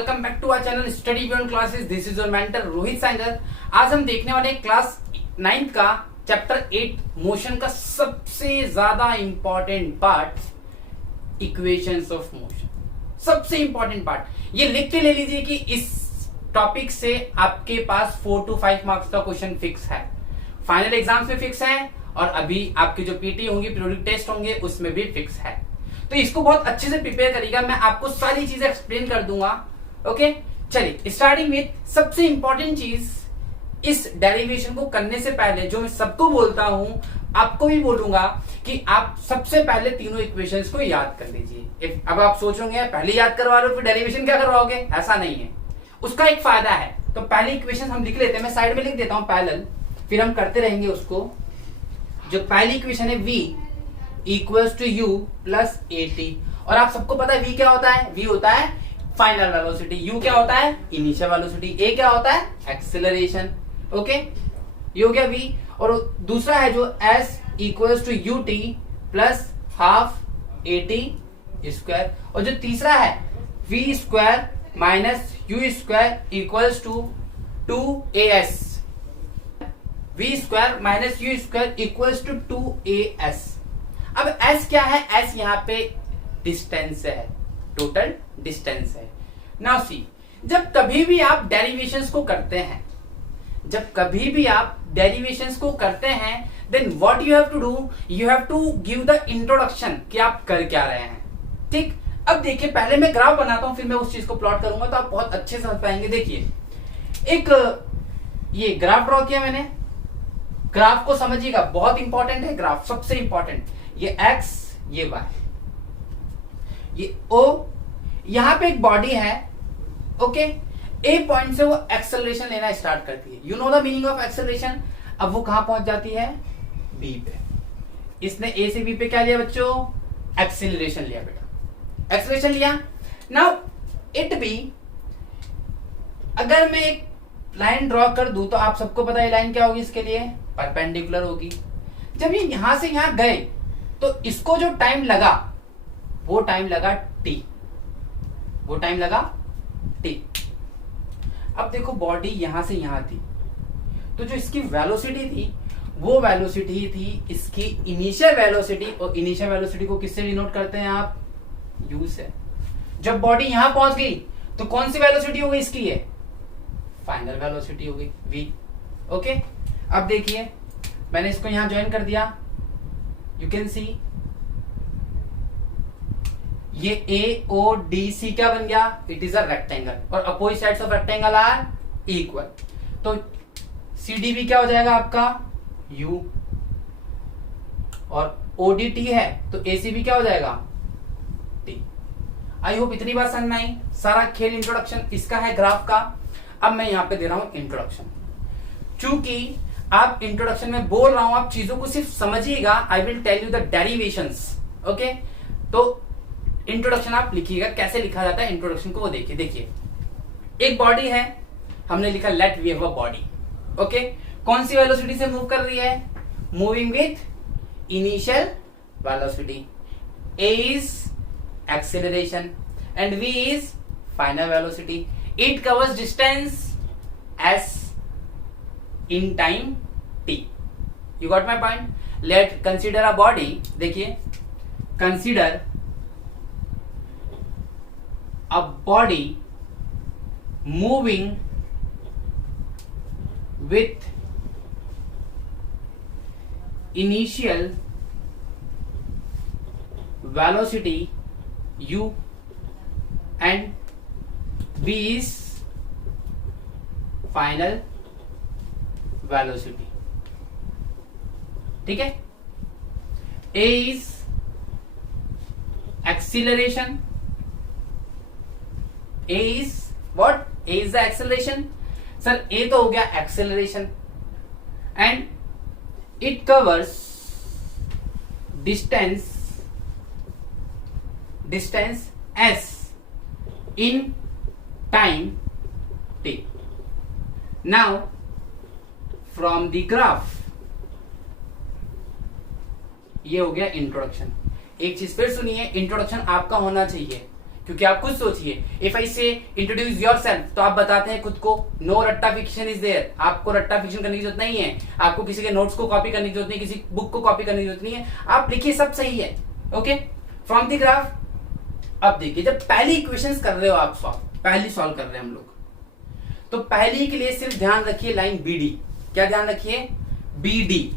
Welcome back to our channel study beyond classes. This is your mentor Rohit Sainger. आज हम देखने वाले क्लास 9th का चैप्टर 8 मोशन का सबसे ज्यादा important part equations of motion. सबसे इंपॉर्टेंट पार्ट ये लिख के ले लीजिए कि इस टॉपिक से आपके पास 4 to 5 मार्क्स का क्वेश्चन फिक्स है, फाइनल एग्जाम्स में फिक्स है और अभी आपकी जो पीटी होंगी, पीरियोडिक टेस्ट होंगे, उसमें भी फिक्स है। तो इसको बहुत अच्छे से प्रिपेयर करिएगा, मैं आपको सारी चीजें एक्सप्लेन कर दूंगा। ओके, चलिए स्टार्टिंग विथ सबसे इंपॉर्टेंट चीज, इस डेरिवेशन को करने से पहले जो मैं सबको बोलता हूं, आपको भी बोलूंगा कि आप सबसे पहले तीनों इक्वेशंस को याद कर लीजिए। अब आप सोचोगे पहले याद करवा लो फिर डेरिवेशन क्या करवाओगे, ऐसा नहीं है। उसका एक फायदा है, तो पहली इक्वेशन हम लिख लेते हैं, मैं साइड में लिख देता हूं पैरेलल, फिर हम करते रहेंगे उसको। जो पहली इक्वेशन है v equals to u plus at, और आप सबको पता है v क्या होता है, v होता है फाइनल वेलोसिटी, u क्या होता है इनिशियल वेलोसिटी, a क्या होता है एक्सेलरेशन। ओके, ये हो गया v। और दूसरा है जो s equals to ut plus half at square, और जो तीसरा है v square minus u square equals to 2as, v square minus u square equals to 2as। अब s क्या है, s यहाँ पे डिस्टेंस है, टोटल डिस्टेंस है। नाउ सी, जब कभी भी आप डेरिवेशंस को करते हैं, then what you have to do, you have to give the introduction कि आप कर क्या रहे हैं। ठीक, अब देखिए पहले मैं ग्राफ बनाता हूं, फिर मैं उस चीज को प्लॉट करूंगा तो आप बहुत अच्छे से समझ पाएंगे। देखिए एक ये ग्राफ ड्रॉ किया मैंने, ग्राफ को समझिएगा, बहुत इंपॉर्टेंट है ग्राफ, सबसे इंपॉर्टेंट। ये x, ये y, ये o, यहां पे एक बॉडी है। ओके, a पॉइंट से वो एक्सेलरेशन लेना स्टार्ट करती है। You know the meaning of acceleration. अब वो कहां पहुंच जाती है, b पे। इसने a से b पे क्या लिया बच्चों, एक्सेलरेशन लिया बेटा, एक्सेलरेशन लिया। नाउ इट बी, अगर मैं एक लाइन ड्रॉ कर दूं तो आप सबको पता है लाइन क्या होगी, इसके लिए परपेंडिकुलर होगी। जब ये यहां से यहां गए तो इसको जो टाइम लगा वो टाइम लगा t, वो टाइम लगा t। अब देखो बॉडी यहां से यहां थी, तो जो इसकी वेलोसिटी थी वो वेलोसिटी थी इसकी इनिशियल वेलोसिटी, और इनिशियल वेलोसिटी को किससे डिनोट करते हैं आप, u से। जब बॉडी यहां पहुंच गई तो कौन सी वेलोसिटी हो गई इसकी, है फाइनल वेलोसिटी हो गई v। ओके, अब देखिए मैंने इसको यहां ज्वाइन कर दिया, यू कैन सी ये AODC क्या बन गया, इट इज अ रेक्टेंगल, और opposite sides of rectangle are equal. तो CDB क्या हो जाएगा आपका U, और ODT है तो ACB क्या हो जाएगा T। आई होप इतनी बात समझ में आई। सारा खेल इंट्रोडक्शन इसका है ग्राफ का। अब मैं यहां पे दे रहा हूं इंट्रोडक्शन, चूंकि आप इंट्रोडक्शन में बोल रहा हूं, आप चीजों को सिर्फ समझिएगा। I will tell you the derivations. Okay, तो इंट्रोडक्शन आप लिखिएगा, कैसे लिखा जाता है इंट्रोडक्शन को वो देखिए। देखिए एक बॉडी है, हमने लिखा let we have a body. Okay, कौन सी वेलोसिटी से मूव कर रही है, moving with initial velocity. A is acceleration and V is final velocity. It covers distance S in time t। You got my point? Let consider a body। देखिए, consider a body moving with initial velocity u and v is final velocity. ठीक है, A is acceleration, A is what, A is the acceleration. Sir A तो हो गया acceleration, and it covers distance S in time t। Now from the graph, ये हो गया introduction. एक चीज फिर सुनिए, इंट्रोडक्शन आपका होना चाहिए, क्योंकि आप खुद सोचिए, इफ आई से इंट्रोड्यूस योरसेल्फ तो आप बताते हैं खुद को, नो रट्टा फिक्शन इज देयर, आपको रट्टा फिक्शन करने की जरूरत नहीं है, आपको किसी के नोट्स को कॉपी करने की जरूरत नहीं, किसी बुक को कॉपी करने की जरूरत नहीं है, आप लिखिए, सब सही है। Okay, from the graph. अब देखिए, जब पहली इक्वेशंस कर रहे हो आप पहली सॉल्व कर रहे हैं हम लोग, तो पहली के लिए सिर्फ ध्यान रखिए लाइन बीडी। क्या ध्यान रखिए? बीडी।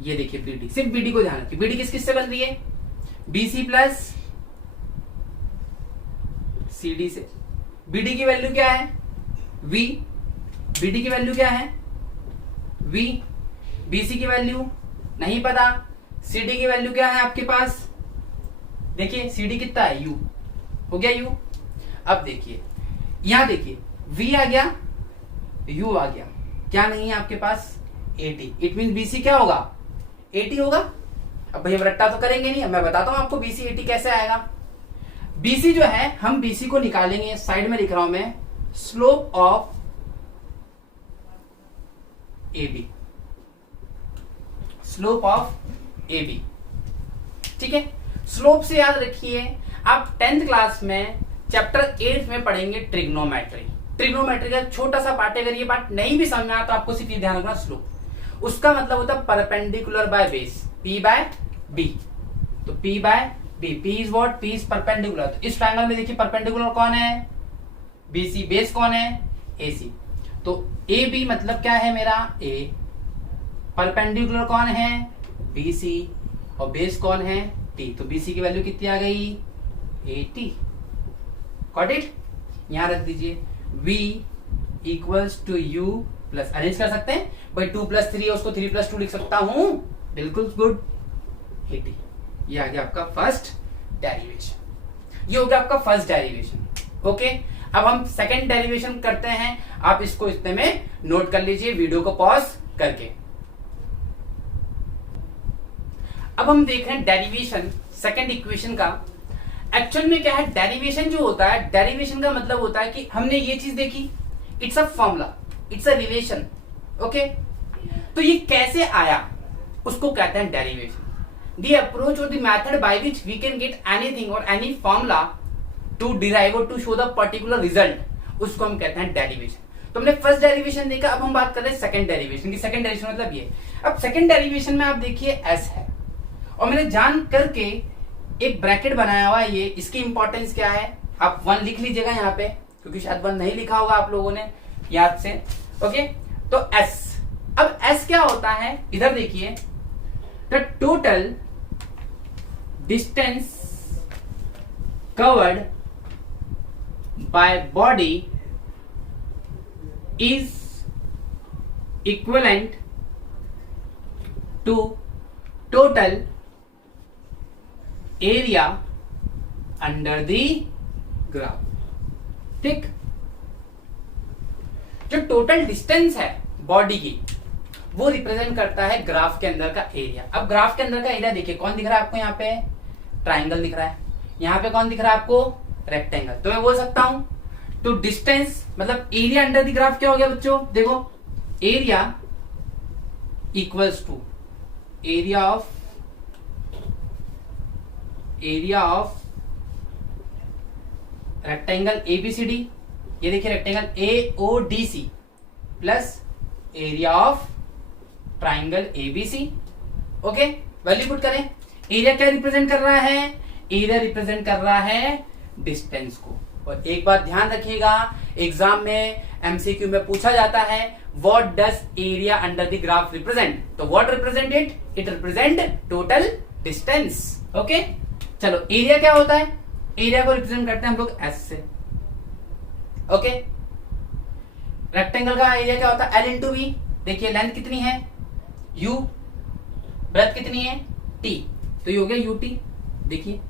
ये देखिए बीडी, सिर्फ बीडी को ध्यान रखिए। बीडी किस किस से बन रही है? बीसी प्लस सीडी से। बीडी की वैल्यू क्या है? वी। बीडी की वैल्यू क्या है? वी। बीसी की वैल्यू नहीं पता। सीडी की वैल्यू क्या है आपके पास? देखिए सीडी कितना है? यू। हो गया यू। अब देखिए यहां देखिए, वी आ गया, यू आ गया, क्या नहीं है आपके पास? 80। इट मीन बीसी क्या होगा? 80 होगा। अब भाई हम रट्टा तो करेंगे नहीं, मैं बताता हूं आपको बीसी 80 कैसे आएगा। बीसी जो है, हम बीसी को निकालेंगे, साइड में लिख रहा हूं मैं, slope of AB, slope of AB। ठीक है, स्लोप से याद रखिए, आप 10th क्लास में चैप्टर 8 में पढ़ेंगे ट्रिग्नोमेट्री। ट्रिग्नोमेट्री का छोटा सा पार्ट है, अगर ये पार्ट नहीं भी समझ में आया तो आपको सिर्फ ये ध्यान रखना, स्लोप उसका मतलब होता है perpendicular by base, P by B। तो P by B, P is what? P is perpendicular. तो इस ट्रायंगल में देखिए परपेंडिकुलर कौन है? BC। बेस कौन है? AC। तो AB मतलब क्या है मेरा? A। परपेंडिकुलर कौन है? BC। और बेस कौन है? T। तो BC की वैल्यू कितनी आ गई? 80। Got it? यहां रख दीजिए, V equals to U plus, arrange कर सकते हैं भाई, 2 प्लस 3 है, उसको 3 प्लस 2 लिख सकता हूं, बिल्कुल गुड, 80। ये आ गया आपका फर्स्ट डेरिवेशन। ये हो गया आपका फर्स्ट डेरिवेशन। ओके, अब हम सेकंड डेरिवेशन करते हैं। आप इसको इतने में नोट कर लीजिए वीडियो को पॉज करके। अब हम देख रहे हैं डेरिवेशन सेकंड इक्वेशन का। एक्चुअल में क्या है, डेरिवेशन जो होता है, डेरिवेशन का मतलब होता है कि हमने ये चीज देखी, it's a formula, it's a relation. Okay, तो ये कैसे आया उसको कहते हैं डेरिवेशन। द अप्रोच और the method by which we can get anything और एनी फॉर्मूला टू डिराइव और to show the particular result, उसको हम कहते हैं डेरिवेशन। तो हमने फर्स्ट डेरिवेशन देखा, अब हम बात कर रहे हैं सेकंड डेरिवेशन की। सेकंड डेरिवेशन मतलब ये। अब सेकंड डेरिवेशन में आप देखिए एस है, और मैंने जान करके एक ब्रैकेट बनाया हुआ है। ये इसकी इंपॉर्टेंस क्या है, आप 1 लिख लीजिएगा यहाँ पे, क्योंकि शायद 1 नहीं लिखा होगा आप लोगों ने याद से। ओके, तो S। अब S क्या होता है, इधर देखिए, the total distance covered by body is equivalent to total area under the graph. ठीक, जो टोटल डिस्टेंस है बॉडी की, वो रिप्रेजेंट करता है ग्राफ के अंदर का एरिया। अब ग्राफ के अंदर का एरिया देखिए, कौन दिख रहा है आपको? यहाँ पे ट्राइंगल दिख रहा है, यहाँ पे कौन दिख रहा है आपको? रेक्टेंगल। तो मैं बोल सकता हूं, तो डिस्टेंस मतलब एरिया अंडर द ग्राफ क्या हो गया बच्चों? देखो, area equals to area of rectangle ABCD, ये देखिए rectangle AODC plus area of triangle ABC। Okay, value put करें। एरिया क्या रिप्रेजेंट कर रहा है? एरिया रिप्रेजेंट कर रहा है डिस्टेंस को। और एक बात ध्यान रखिएगा, एग्जाम में MCQ में पूछा जाता है, what does area under the graph represent? तो what represent it? It represent total distance. Okay, चलो एरिया क्या होता है? एरिया को रिप्रेजेंट करते हैं हम लोग S से। ओके, रेक्टेंगल का एरिया क्या होता है? L into V। देखिए लेंथ कितनी है? U। ब्रेथ कितनी है? T। तो ये हो गया UT। देखिए,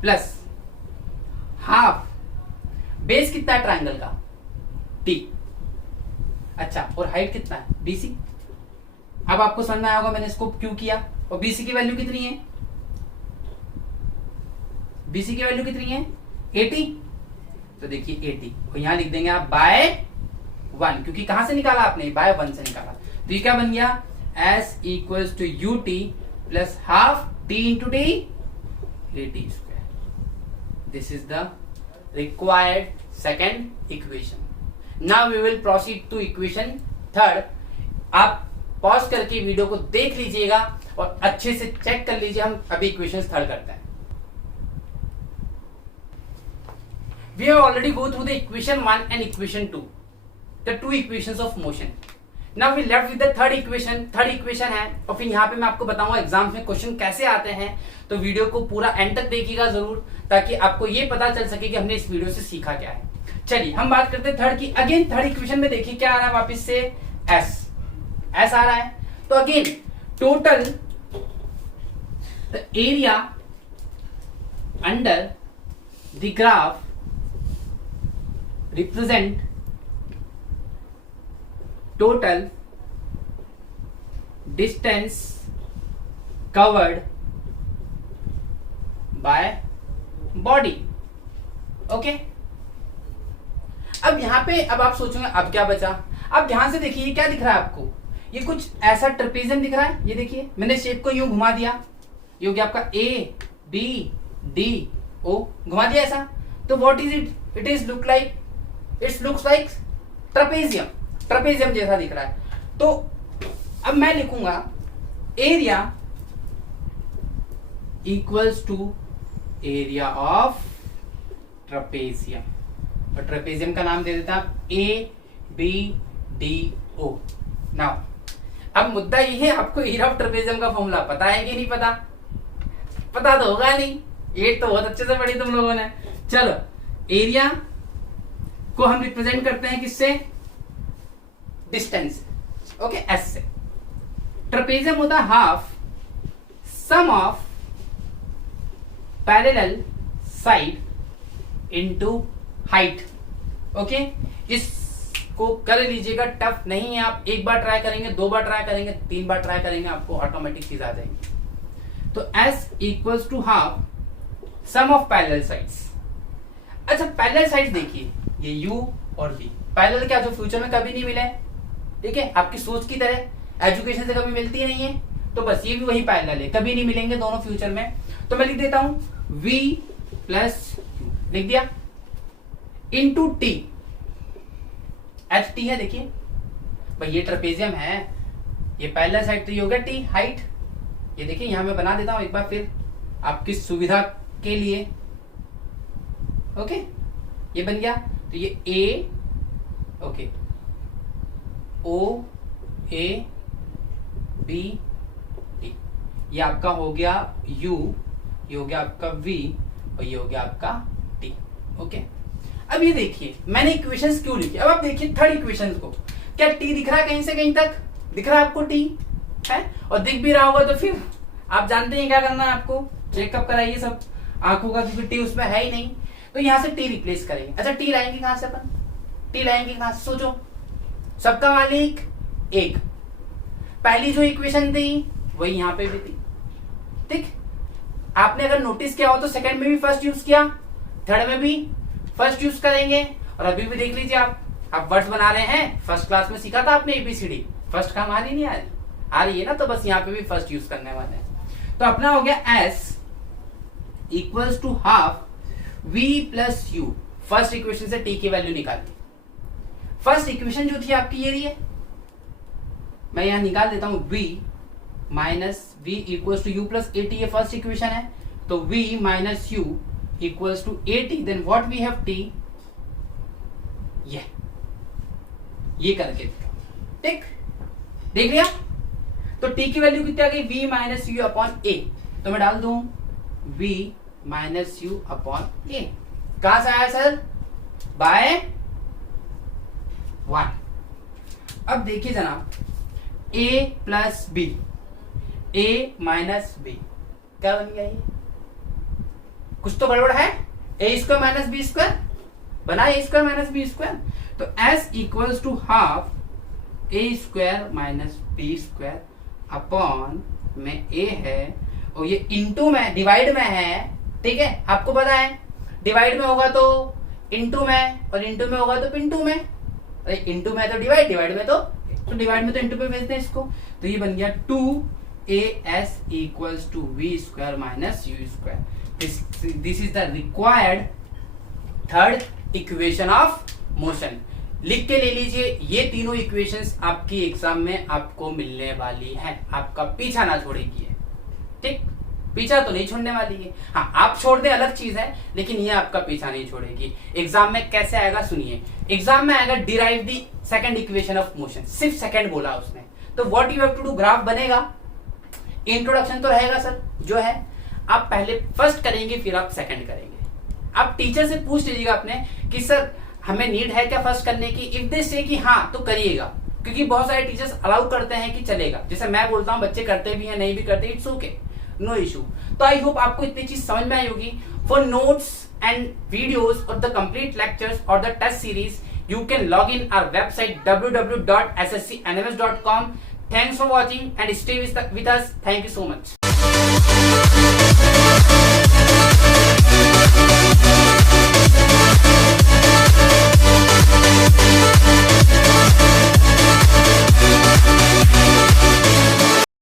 प्लस हाफ बेस कितना है ट्राइंगल का? T। अच्छा, और हाइट कितना है? BC। अब आपको समझ में आया होगा मैंने इसको क्यों किया। और BC की वैल्यू कितनी है? BC की वैल्यू कितनी है? 80। तो देखिए 80, और यहां लिख देंगे आप बाय 1, क्योंकि कहां से निकाला आपने? बाय 1 से निकाला। तो ये क्या बन गया? S equals to UT plus half T into T, 80 square. This is the required second equation. Now we will proceed to equation third. आप पॉज करके वीडियो को देख लीजिएगा और अच्छे से चेक कर लीजिए. हम अभी इक्वेशन थर्ड करते हैं. We have already go through the equation 1 and equation 2, the two equations of motion. Now we left with the third equation. Third equation है और फिर यहाँ पे मैं आपको बताऊंगा एग्जाम में क्वेश्चन कैसे आते हैं. तो वीडियो को पूरा एंड तक देखिएगा जरूर, ताकि आपको ये पता चल सके कि हमने इस वीडियो से सीखा क्या है. चलिए हम बात करते हैं थर्ड की. अगेन थर्ड इक्वेशन में देखिए क्या आ रहा है वापस से, एस आ रहा है. तो again total the area under the graph represent total distance covered by body. Okay. अब यहां पे अब आप सोचोगे अब क्या बचा. अब ध्यान से देखिए ये क्या दिख रहा है आपको. ये कुछ ऐसा ट्रेपेजियम दिख रहा है. ये देखिए मैंने शेप को यूं घुमा दिया. ये हो गया आपका ए बी डी ओ, घुमा दिया ऐसा. तो what is it. It is look like, it's looks like trapezium जैसा दिख रहा है. तो अब मैं लिखूंगा area equals to area of trapezium. और ट्रेपेजियम का नाम दे देता हूं A B D O. Now अब मुद्दा ये है, आपको एरिया ऑफ ट्रेपेजियम का फॉर्मूला पता है कि नहीं पता. पता तो होगा नहीं, एट तो बहुत अच्छे से पढ़ी तुम लोगों ने. चलो एरिया को हम रिप्रेजेंट करते हैं किससे, डिस्टेंस. ओके, एस से. ट्रेपेजियम होता है half sum of parallel side into height. Okay, इसको कर लीजिएगा, टफ नहीं है. आप एक बार ट्राई करेंगे, दो बार ट्राई करेंगे, तीन बार ट्राई करेंगे, आपको ऑटोमेटिक चीज आ जाएगी. तो S equals to half sum of parallel sides. अच्छा पैरेलल साइड्स देखिए, ये u और v पैरेलल क्या, जो फ्यूचर में कभी नहीं मिले. ठीक है, आपकी सोच की तरह एजुकेशन से कभी मिलती नहीं है. तो बस ये भी वही पैरेलल है, कभी नहीं मिलेंगे दोनों फ्यूचर में. तो मैं लिख देता हूं v प्लस लिख दिया इंटू टी. एच टी है देखिए भाई, ये ट्रेपेजियम है, ये पैरेलल साइड, तो ये हो गया टी हाइट. ये देखिए यहां मैं बना देता हूं एक बार फिर आपकी सुविधा के लिए. ओके, ये बन गया. तो ये A, okay, O A B T, ये आपका हो गया यू, ये हो गया आपका वी और ये हो गया आपका टी. ओके. अब ये देखिए मैंने इक्वेशंस क्यों लिखी. अब आप देखिए थर्ड इक्वेशंस को, क्या टी दिख रहा है कहीं से कहीं तक, दिख रहा है आपको टी है. और दिख भी रहा होगा तो फिर आप जानते हैं क्या करना है आपको, चेकअप कराइए सब आंखों का, क्योंकि टी उसमें है ही नहीं. तो यहां से टी रिप्लेस करेंगे. अच्छा टी लाएंगे कहां से अपन, टी लाएंगे कहां से, सोचो. सबका मालिक एक. पहली जो इक्वेशन थी वही यहां पे भी थी. ठीक, आपने अगर नोटिस किया हो तो सेकंड में भी फर्स्ट यूज किया, थर्ड में भी फर्स्ट यूज करेंगे. और अभी भी देख लीजिए आप वर्ड्स बना रहे हैं, फर्स्ट क्लास में सीखा था आपने एबीसीडी. फर्स्ट का मान ही नहीं आ रही है ना, तो बस यहाँ पे भी फर्स्ट यूज करने वाले हैं. तो अपना हो गया S equals to half v plus u. First equation से t की वैल्यू निकाली. फर्स्ट इक्वेशन जो थी आपकी ये रही है, मैं यहां निकाल देता हूं v minus v equals to u plus a t. ये फर्स्ट इक्वेशन है. तो v minus u equals to a t. Then what we have t, ये करके ठीक देख लिया. तो t की वैल्यू कितनी आ गई, v माइनस यू अपॉन ए. तो मैं डाल दूं v माइनस यू अपॉन ए. कहां से आया सर, बाय 1. अब देखिए जनाब, a plus b, a minus b, क्या बन गया ये, कुछ तो गड़बड़ है. A square minus b square बना, a square minus b square. तो s equals to half a square minus b square upon में a है और ये इंटू में डिवाइड में है. ठीक है, आपको पता है डिवाइड में होगा तो इंटू में, और इंटू में होगा तो पिंटू में. इंटू में तो डिवाइड, डिवाइड में तो डिवाइड में तो इंटू पे भेजते हैं इसको. तो ये बन गया 2 as equals to v square minus u square. This is the required third equation of motion. लिख के ले लीजिए, ये तीनों इक्वेशंस आपकी एग्जाम में आपको मिलने वाली हैं, आपका पीछा ना छोड़ेगी है, ठीक, पीछा तो नहीं छोड़ने वाली है। हाँ, आप छोड़ दे अलग चीज है, लेकिन ये आपका पीछा नहीं छोड़ेगी। एग्जाम में कैसे आएगा सुनिए, एग्जाम में आएगा derive the second equation of motion, सिर्फ सेकंड बोला उसने, तो what you have to do, graph बनेगा, इंट्रोडक्शन तो रहेगा सर जो है, आप पहले फर्स्ट करेंगे फिर आप सेकंड करेंगे। आप टीचर से पूछ लीजिएगा अपने कि सर हमें नीड है क्या फर्स्ट करने की, इफ दे से कि हाँ तो करिएगा, क्योंकि बहुत सारे टीचर्स अलाउ करते हैं कि चलेगा, जैसे मैं बोलता हूँ बच्चे करते भी हैं नहीं भी करते, इट्स ओके, नो इशू। तो आई होप आपको इतनी चीज समझ में आई होगी। For notes and videos of the complete lectures और the test series you can log in our website www.sscnms.com. Thanks for watching and stay with us. Thank you so much.